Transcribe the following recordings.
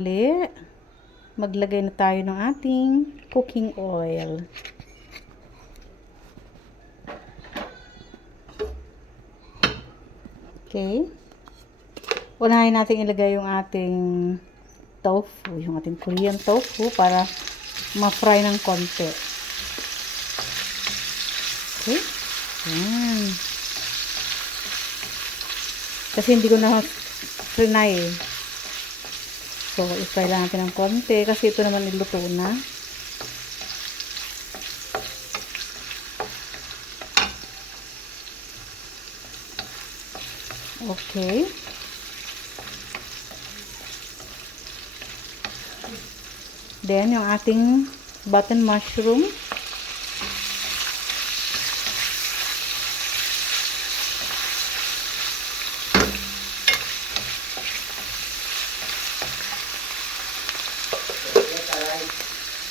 Maglagay na tayo ng ating cooking oil. Okay. Unahin natin ilagay yung ating tofu, yung ating Korean tofu para ma-fry ng konti. Okay. Yan. Kasi hindi ko na frinay eh. So, i-fry lang natin ng konti kasi ito naman niluto na. Okay. Then, yung ating button mushroom.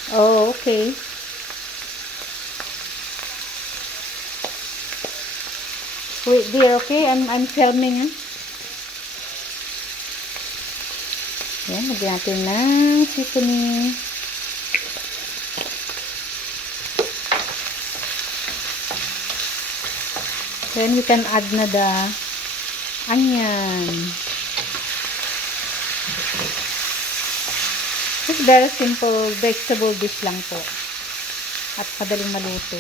Oh, okay. Wait there, okay? I'm filming. Yan, lagyan natin ng seasoning. Then we can add na the onion. It's very simple vegetable dish lang po. At madaling maluto.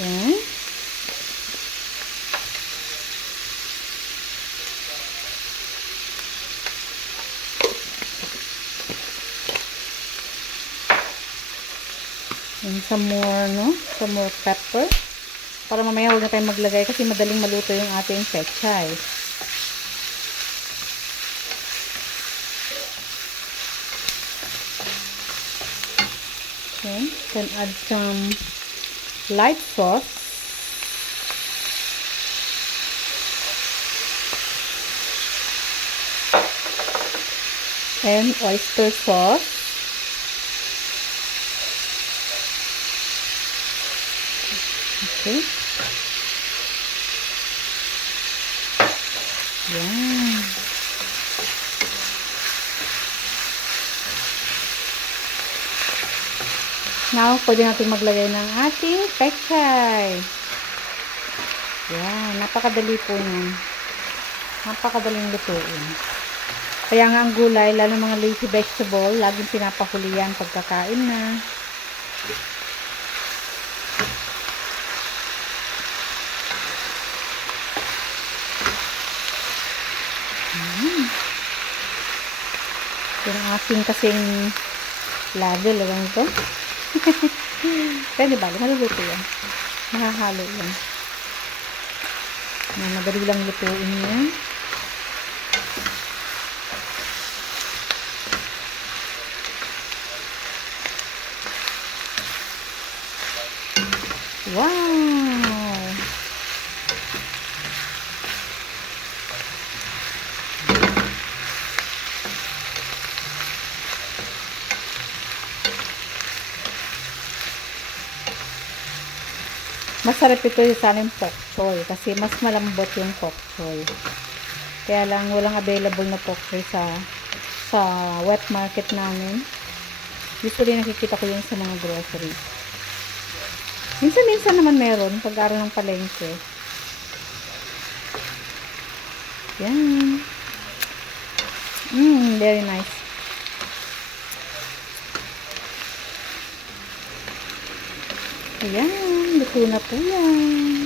Yan. And some more pepper. Para mamaya huwag na tayong maglagay kasi madaling maluto yung ating pechay. Okay, then add some light sauce. And oyster sauce. Okay. Yan. Now, pwede natin maglagay ng ating pechay. Yan. Napakadali po yan. Napakadaling lutuin. Kaya nga ang gulay, lalo mga leafy vegetable, laging pinapahuli yan pagkakain na. Yung aking kasing level, alam ito. Pwede ba? Maluluto yan. Mahahalo yan. Madali lang lutuin yan. Wow! Masarap ito sa ating pork choy kasi mas malambot yung pork choy. Kaya lang walang available na pork choy sa wet market namin. Usually nakikita ko yun sa mga grocery. Minsan-minsan naman meron pag-araw ng palengke. Yan. Very nice. Ayan, luto na po yan.